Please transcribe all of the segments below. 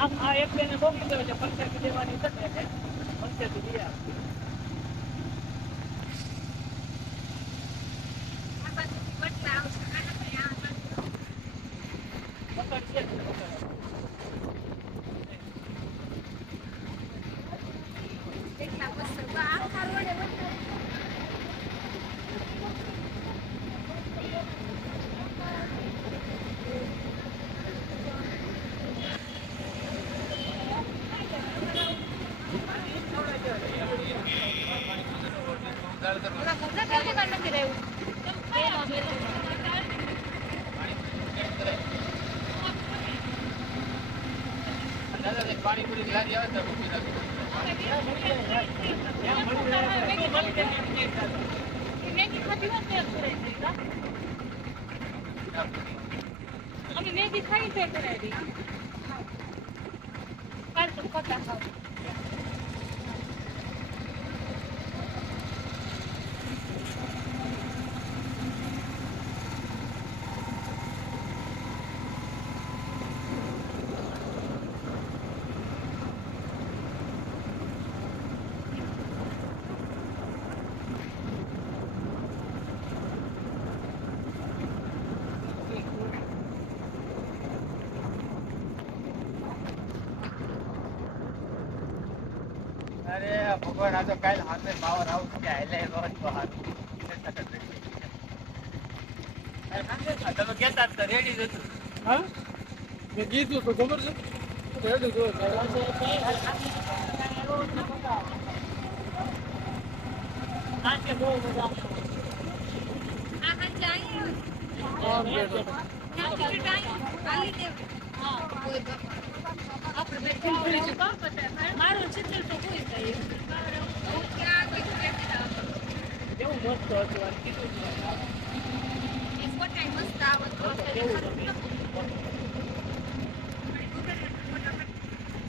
આ એક બેને મોકલી દેવો છે પંચાયત દેવાની છે ને પંચાયત દિયા પાણીપુરી લારી આવે તો મૂકી રાખો અમે મેગી ખાઈ છે કરાવી કાલ તો પતા ખાવ અરે ભગવાન આ તો કાલ હાથે પાવર આઉટ કે હાલે રોજ બહાર તમે કેતા તો રેડી જ હતું હા મેં કીધું તો ખબર છે રેડી જો આજે બહુ મજા આ હા જાય હા બેઠો કાલી દેવ હા કોઈ આપણે બે ફિલ્મ છે કામ પતા મારું ચિત્ર તો કોઈ થાય ક્યાં કોઈ કેવું મસ્ત હતું આ કીધું એ ફોટા મસ્ત આવતો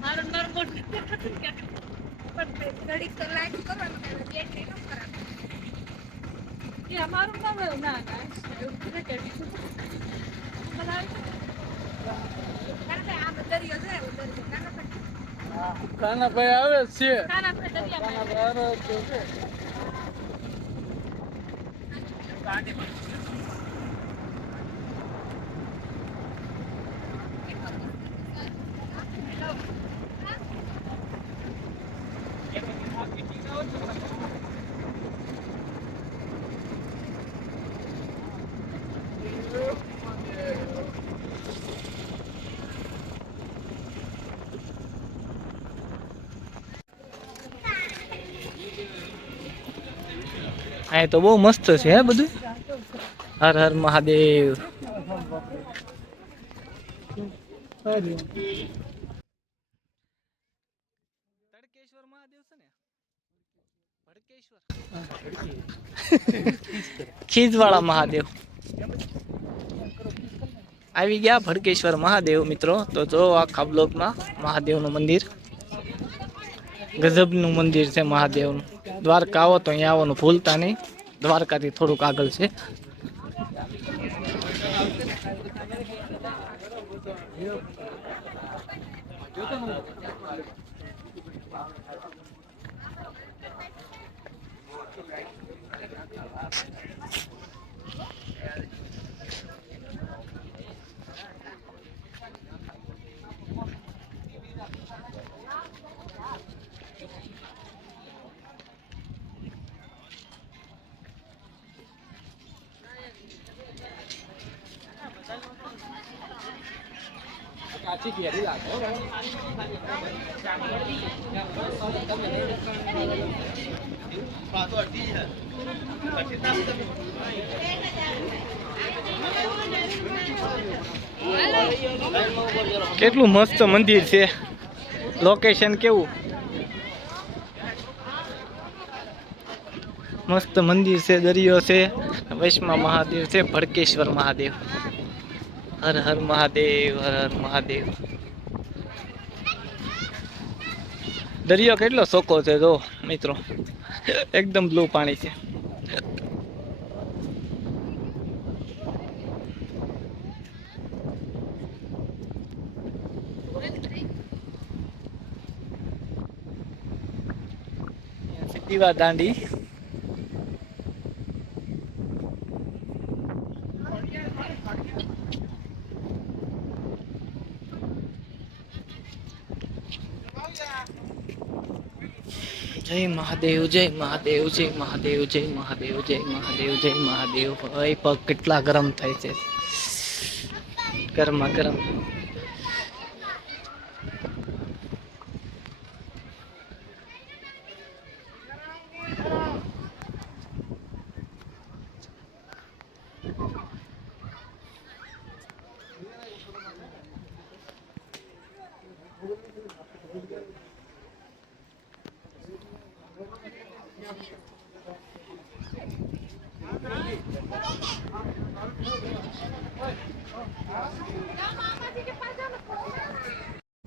મારું નરમોટ પણ ઘડી તો લાઈટ કરવાનું બેટરી ન કરાવ એ અમારું નામ ના ના એવું કે કાનાભાઈ આવે છે કાનાભાઈ આવે છે આ તો બહુ મસ્ત છે હે બધું હર હર મહાદેવ તડકેશ્વર મહાદેવ છે ને ભડકેશ્વર ખીજવાળા મહાદેવ આવી ગયા ભડકેશ્વર મહાદેવ મિત્રો તો જો આખા બ્લોકમાં મહાદેવનું મંદિર ગજબનું મંદિર છે મહાદેવનું દ્વારકા આવો તો અહીંયા આવવાનું ભૂલતા નહીં દ્વારકાથી થોડુંક આગળ છે કાચી કેરી લાગે કેટલું મસ્ત મંદિર છે લોકેશન કેવું મસ્ત મંદિર છે દરિયો છે વૈષ્ણવ મહાદેવ છે ભડકેશ્વર મહાદેવ હર હર મહાદેવ હર હર મહાદેવ દરિયો કેટલો સોકો છે જો મિત્રો એકદમ બ્લુ પાણી છે દીવા દાંડી જય મહાદેવ જય મહાદેવ જય મહાદેવ જય મહાદેવ જય મહાદેવ જય મહાદેવ. ભાઈ પગ કેટલા ગરમ થાય છે, ગરમા ગરમ.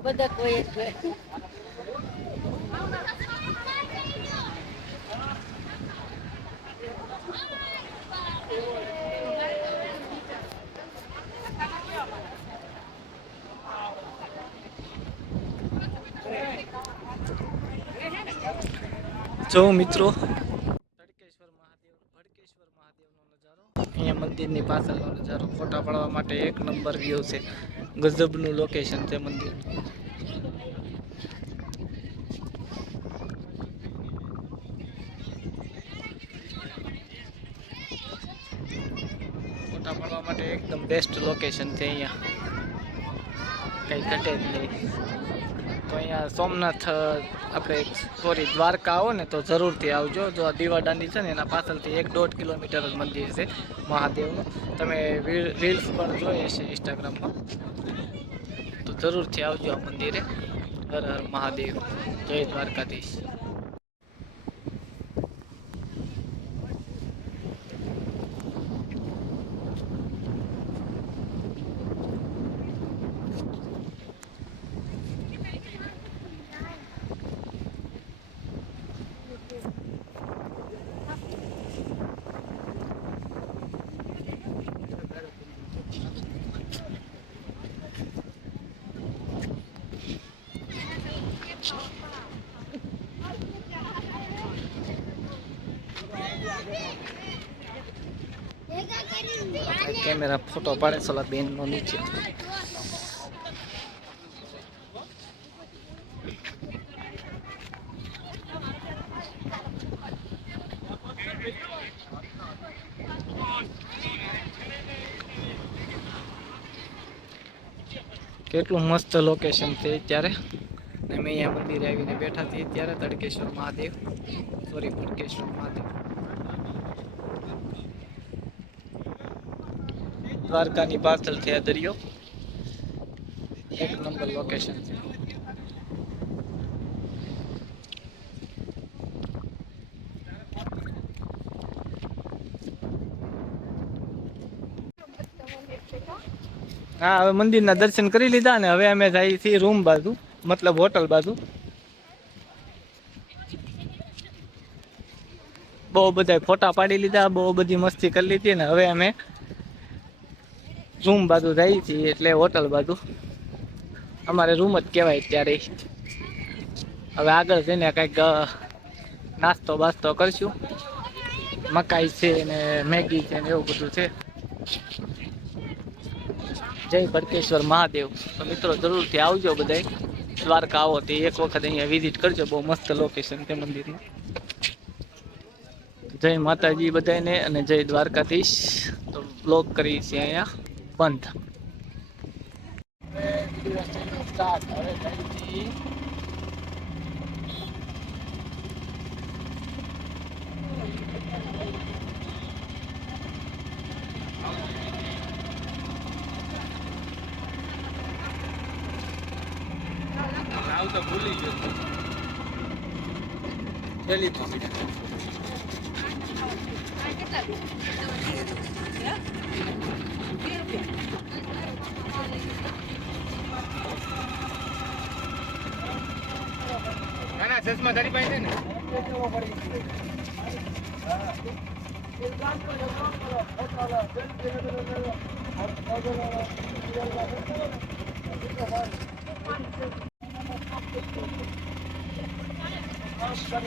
બધા કોઈ જો મિત્રો તડકેશ્વર મહાદેવ ભડકેશ્વર મહાદેવનો નજારો, અહીંયા મંદિરની પાછળનો નજારો ફોટા પાડવા માટે એક નંબર વ્યૂ છે. ગજબનું લોકેશન છે મંદિર. ફોટા પાડવા માટે એકદમ બેસ્ટ લોકેશન છે. અહીંયા કઈ ઘટે જ નહીં. તો અહીંયા સોમનાથ આપણે સોરી દ્વારકા આવો ને તો જરૂરથી આવજો. જો આ દીવા દાંડી છે ને એના પાછળથી 1-1.5 કિલોમીટર જ મંદિર છે મહાદેવનું. તમે રીલ્સ પણ જોઈએ છે ઇન્સ્ટાગ્રામમાં, તો જરૂરથી આવજો આ મંદિરે. હર હર મહાદેવ, જય દ્વારકાધીશ. કેમેરા ફોટો પાડે સલા બેન નો નીચે. કેટલું મસ્ત લોકેશન છે અત્યારે. અમે અહીંયા મંદિરે આવીને બેઠા છીએ ત્યારે તડકેશ્વર મહાદેવ સોરી ભડકેશ્વર મહાદેવ. દ્વારકાની પાછળ છે આ દરિયો. એક નંબર લોકેશન છે. હા, હવે મંદિરના દર્શન કરી લીધા ને હવે અમે જઈએ છીએ રૂમ બાજુ, મતલબ હોટલ બાજુ. બહુ બધા ફોટા પાડી લીધા, બહુ બધી મસ્તી કરી લીધી ને હવે અમે રૂમ બાજુ જઈએ છીએ, એટલે હોટલ બાજુ. અમારે રૂમ જ કહેવાય ત્યારે. હવે આગળ જઈને કંઈક નાસ્તો બાસ્તો કરશું. મકાઈ છે ને મેગી છે ને એવું બધું છે. જય ભડકેશ્વર મહાદેવ. તો મિત્રો જરૂરથી આવજો બધા. દ્વારકા આવો તો એક વખત અહીંયા વિઝિટ કરજો. બહુ મસ્ત લોકેશન છે મંદિરનું. જય માતાજી બધાને અને જય દ્વારકાધીશ. તો બ્લોગ કરી છે અહીંયા બંધ. તો ભૂલી ગયો પેલી તો ના ચશ્મા તારી પાસે છે ને. અહીંયા